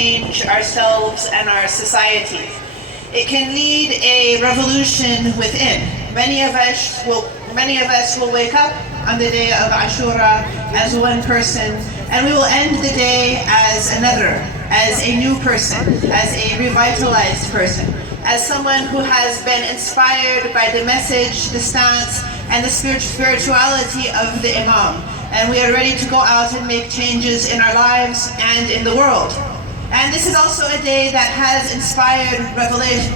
change ourselves and our society. It can lead a revolution within. Many of us will wake up on the day of Ashura as one person, and we will end the day as another, as a new person, as a revitalized person, as someone who has been inspired by the message, the stance, and the spirituality of the imam. And we are ready to go out and make changes in our lives and in the world. And this is also a day that has inspired revolutions.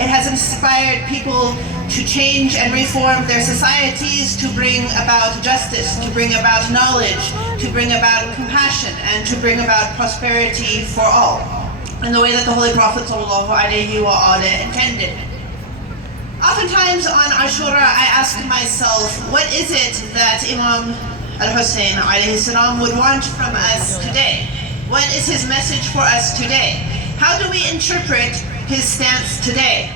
It has inspired people to change and reform their societies, to bring about justice, to bring about knowledge, to bring about compassion, and to bring about prosperity for all, in the way that the Holy Prophet ﷺ intended. Oftentimes on Ashura, I ask myself, what is it that Imam al-Hussien would want from us today? What is his message for us today? How do we interpret his stance today?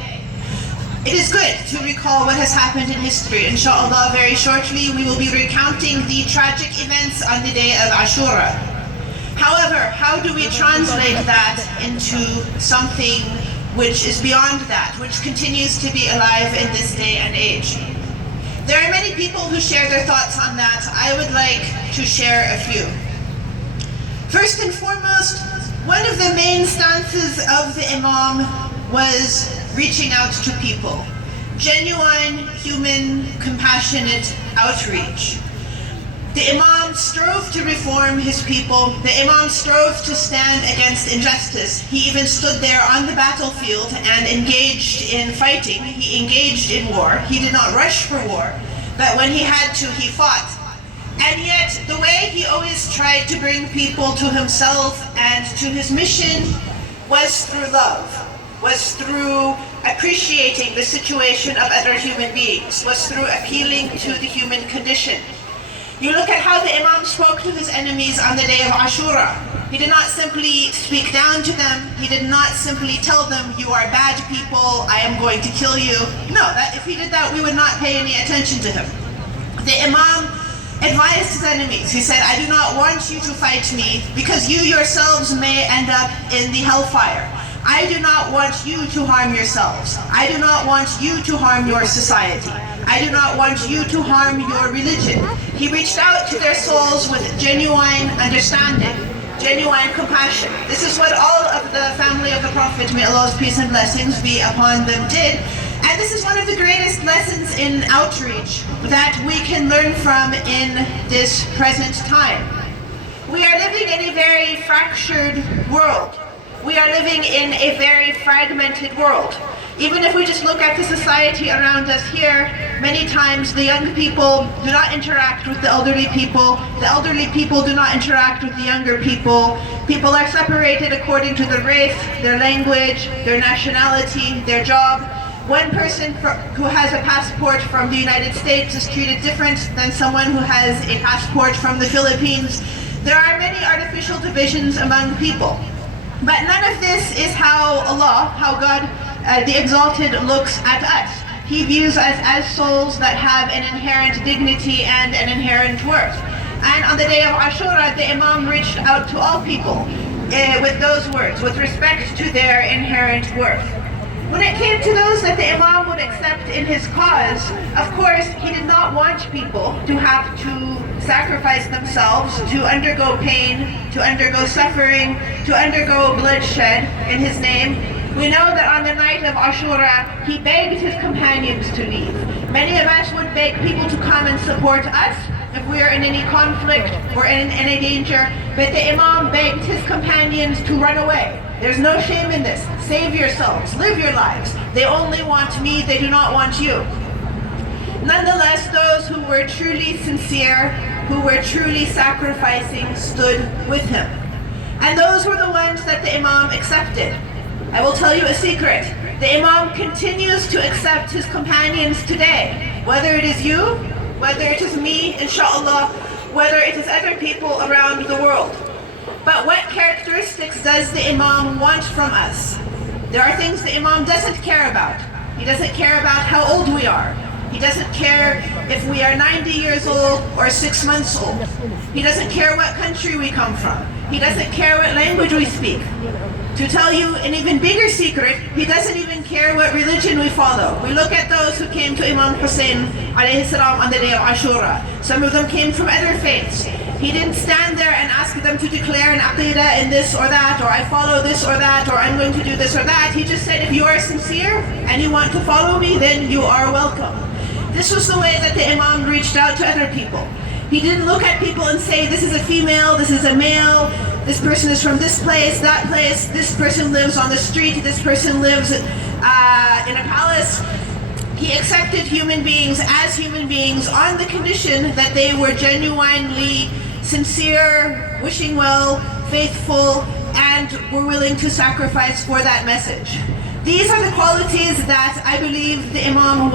It is good to recall what has happened in history. Inshallah, very shortly we will be recounting the tragic events on the day of Ashura. However, how do we translate that into something which is beyond that, which continues to be alive in this day and age? There are many people who share their thoughts on that. I would like to share a few. First and foremost, one of the main stances of the Imam was reaching out to people. Genuine, human, compassionate outreach. The Imam strove to reform his people. The Imam strove to stand against injustice. He even stood there on the battlefield and engaged in fighting. He engaged in war. He did not rush for war, but when he had to, he fought. And yet, the way he always tried to bring people to himself and to his mission was through love, was through appreciating the situation of other human beings, was through appealing to the human condition. You look at how the Imam spoke to his enemies on the day of Ashura. He did not simply speak down to them. He did not simply tell them, you are bad people, I am going to kill you. No, if he did that, we would not pay any attention to him. The Imam advised his enemies. He said, I do not want you to fight me because you yourselves may end up in the hellfire. I do not want you to harm yourselves. I do not want you to harm your society. I do not want you to harm your religion. He reached out to their souls with genuine understanding, genuine compassion. This is what all of the family of the Prophet, may Allah's peace and blessings be upon them, did. And this is one of the greatest lessons in outreach that we can learn from in this present time. We are living in a very fractured world. We are living in a very fragmented world. Even if we just look at the society around us here, many times the young people do not interact with the elderly people do not interact with the younger people. People are separated according to their race, their language, their nationality, their job. One person who has a passport from the United States is treated different than someone who has a passport from the Philippines. There are many artificial divisions among people. But none of this is how Allah, how God, the Exalted, looks at us. He views us as souls that have an inherent dignity and an inherent worth. And on the day of Ashura, the Imam reached out to all people with those words, with respect to their inherent worth. When it came to those that the Imam would accept in his cause, of course, he did not want people to have to sacrifice themselves, to undergo pain, to undergo suffering, to undergo bloodshed in his name. We know that on the night of Ashura, he begged his companions to leave. Many of us would beg people to come and support us if we are in any conflict or in any danger, but the Imam begged his companions to run away. There's no shame in this. Save yourselves, live your lives. They only want me, they do not want you. Nonetheless, those who were truly sincere, who were truly sacrificing, stood with him. And those were the ones that the Imam accepted. I will tell you a secret. The Imam continues to accept his companions today. Whether it is you, whether it is me, inshallah, whether it is other people around the world. But what characteristics does the Imam want from us? There are things the Imam doesn't care about. He doesn't care about how old we are. He doesn't care if we are 90 years old or 6 months old. He doesn't care what country we come from. He doesn't care what language we speak. To tell you an even bigger secret, he doesn't even care what religion we follow. We look at those who came to Imam Hussein alayhi salam on the day of Ashura. Some of them came from other faiths. He didn't stand there and ask them to declare an aqidah in this or that, or I follow this or that, or I'm going to do this or that. He just said, if you are sincere and you want to follow me, then you are welcome. This was the way that the Imam reached out to other people. He didn't look at people and say, this is a female, this is a male, this person is from this place, that place, this person lives on the street, this person lives in a palace. He accepted human beings as human beings on the condition that they were genuinely sincere, wishing well, faithful, and were willing to sacrifice for that message. These are the qualities that I believe the Imam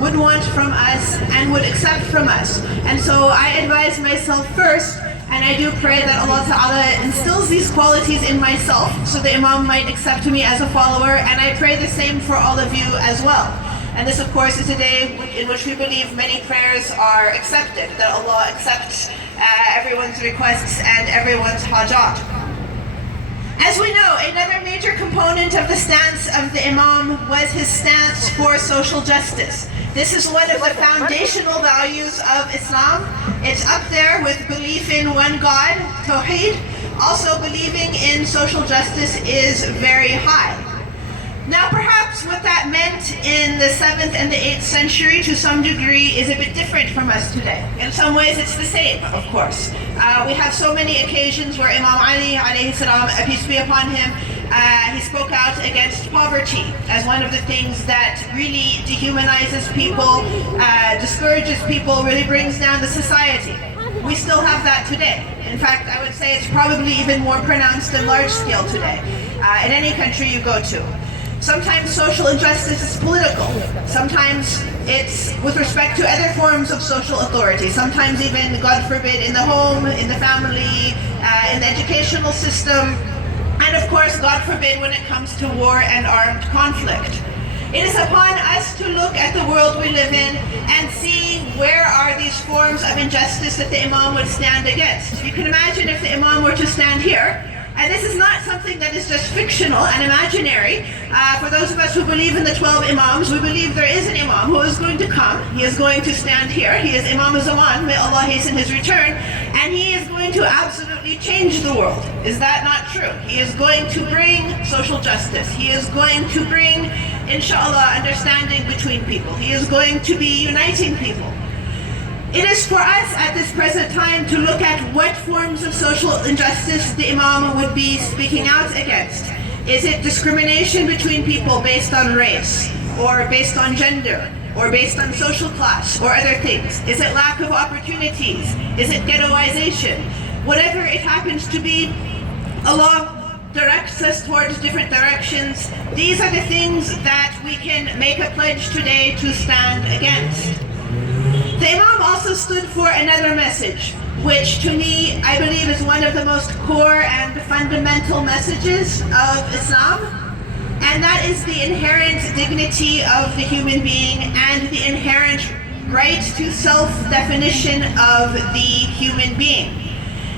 would want from us and would accept from us. And so I advise myself first, and I do pray that Allah Ta'ala instills these qualities in myself so the Imam might accept me as a follower, and I pray the same for all of you as well. And this, of course, is a day in which we believe many prayers are accepted, that Allah accepts everyone's requests and everyone's hajat. As we know, another major component of the stance of the Imam was his stance for social justice. This is one of the foundational values of Islam. It's up there with belief in one God, Tawheed. Also, believing in social justice is very high. Now, perhaps what that meant in the 7th and the 8th century to some degree is a bit different from us today. In some ways, it's the same, of course. We have so many occasions where Imam Ali, alayhi salam, peace be upon him, he spoke out against poverty as one of the things that really dehumanizes people, discourages people, really brings down the society. We still have that today. In fact, I would say it's probably even more pronounced and large scale today, in any country you go to. Sometimes social injustice is political. Sometimes it's with respect to other forms of social authority. Sometimes even, God forbid, in the home, in the family, in the educational system. And of course, God forbid, when it comes to war and armed conflict. It is upon us to look at the world we live in and see where are these forms of injustice that the Imam would stand against. You can imagine if the Imam were to stand here. And this is not something that is just fictional and imaginary. For those of us who believe in the 12 imams, we believe there is an imam who is going to come. He is going to stand here. He is Imam Zaman, may Allah hasten his return. And he is going to absolutely change the world. Is that not true? He is going to bring social justice. He is going to bring, inshallah, understanding between people. He is going to be uniting people. It is for us at this present time to look at what forms of social injustice the Imam would be speaking out against. Is it discrimination between people based on race, or based on gender, or based on social class, or other things? Is it lack of opportunities? Is it ghettoization? Whatever it happens to be, Allah directs us towards different directions. These are the things that we can make a pledge today to stand against. The Imam also stood for another message, which to me, I believe is one of the most core and fundamental messages of Islam, and that is the inherent dignity of the human being and the inherent right to self-definition of the human being.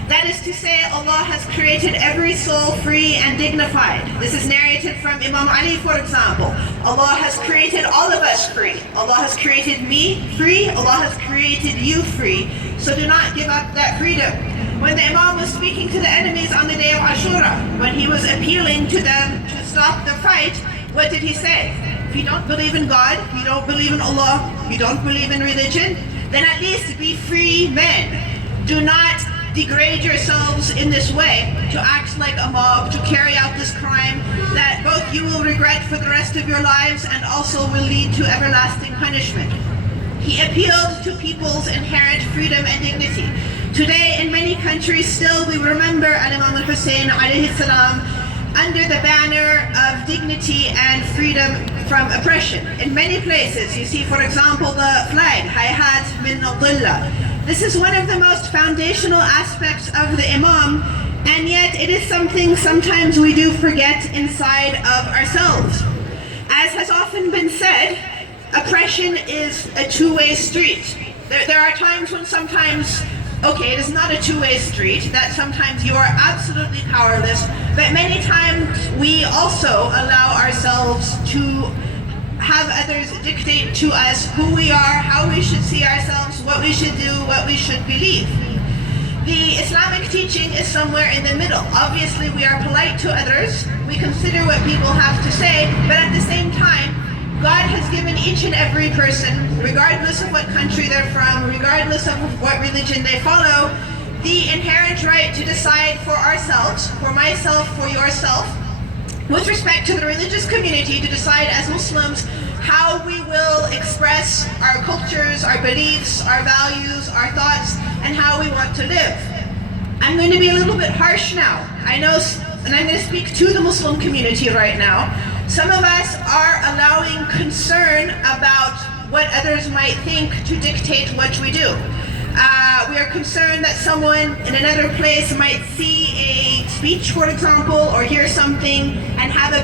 That is to say, Allah has created every soul free and dignified. This is narrated from Imam Ali, for example. Allah has created all of us free. Allah has created me free. Allah has created you free. So do not give up that freedom. When the Imam was speaking to the enemies on the day of Ashura, when he was appealing to them to stop the fight, what did he say? If you don't believe in God, you don't believe in Allah, you don't believe in religion, then at least be free men. Do not degrade yourselves in this way, to act like a mob, to carry out this crime that both you will regret for the rest of your lives and also will lead to everlasting punishment. He appealed to people's inherent freedom and dignity. Today, in many countries, still we remember Imam al-Hussein alayhi salam under the banner of dignity and freedom from oppression. In many places, you see, for example, the flag, Hayhat min al-Dhilla. This is one of the most foundational aspects of the Imam, and yet it is something sometimes we do forget inside of ourselves. As has often been said, oppression is a two-way street. There are times when sometimes Okay, it is not a two-way street, that sometimes you are absolutely powerless, but many times we also allow ourselves to have others dictate to us who we are, how we should see ourselves, what we should do, what we should believe. The Islamic teaching is somewhere in the middle. Obviously, we are polite to others, we consider what people have to say, but at the same time, God has given each and every person, regardless of what country they're from, regardless of what religion they follow, the inherent right to decide for ourselves, for myself, for yourself, with respect to the religious community, to decide as Muslims how we will express our cultures, our beliefs, our values, our thoughts, and how we want to live. I'm going to be a little bit harsh now. I know, and I'm going to speak to the Muslim community right now. Some of us are allowing concern about what others might think to dictate what we do. We are concerned that someone in another place might see a speech, for example, or hear something and have a